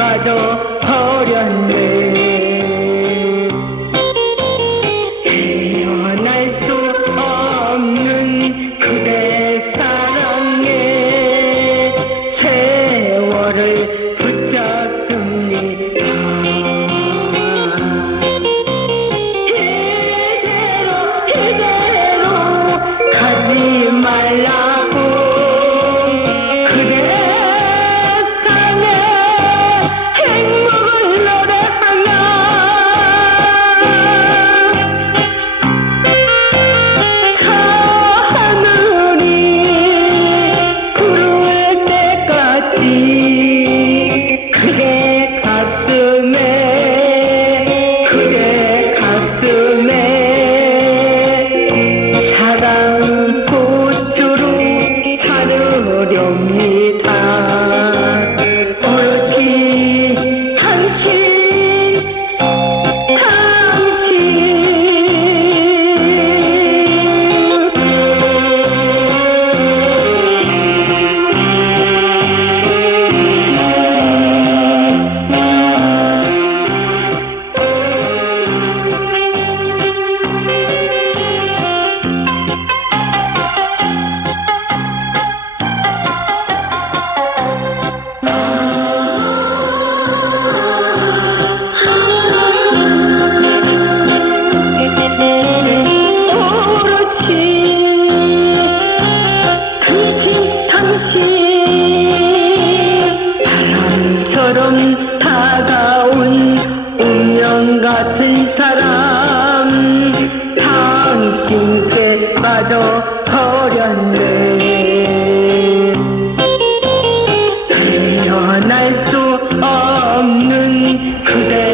বাজো 쉽게 빠져버렸네. 깨어날 수 없는 그대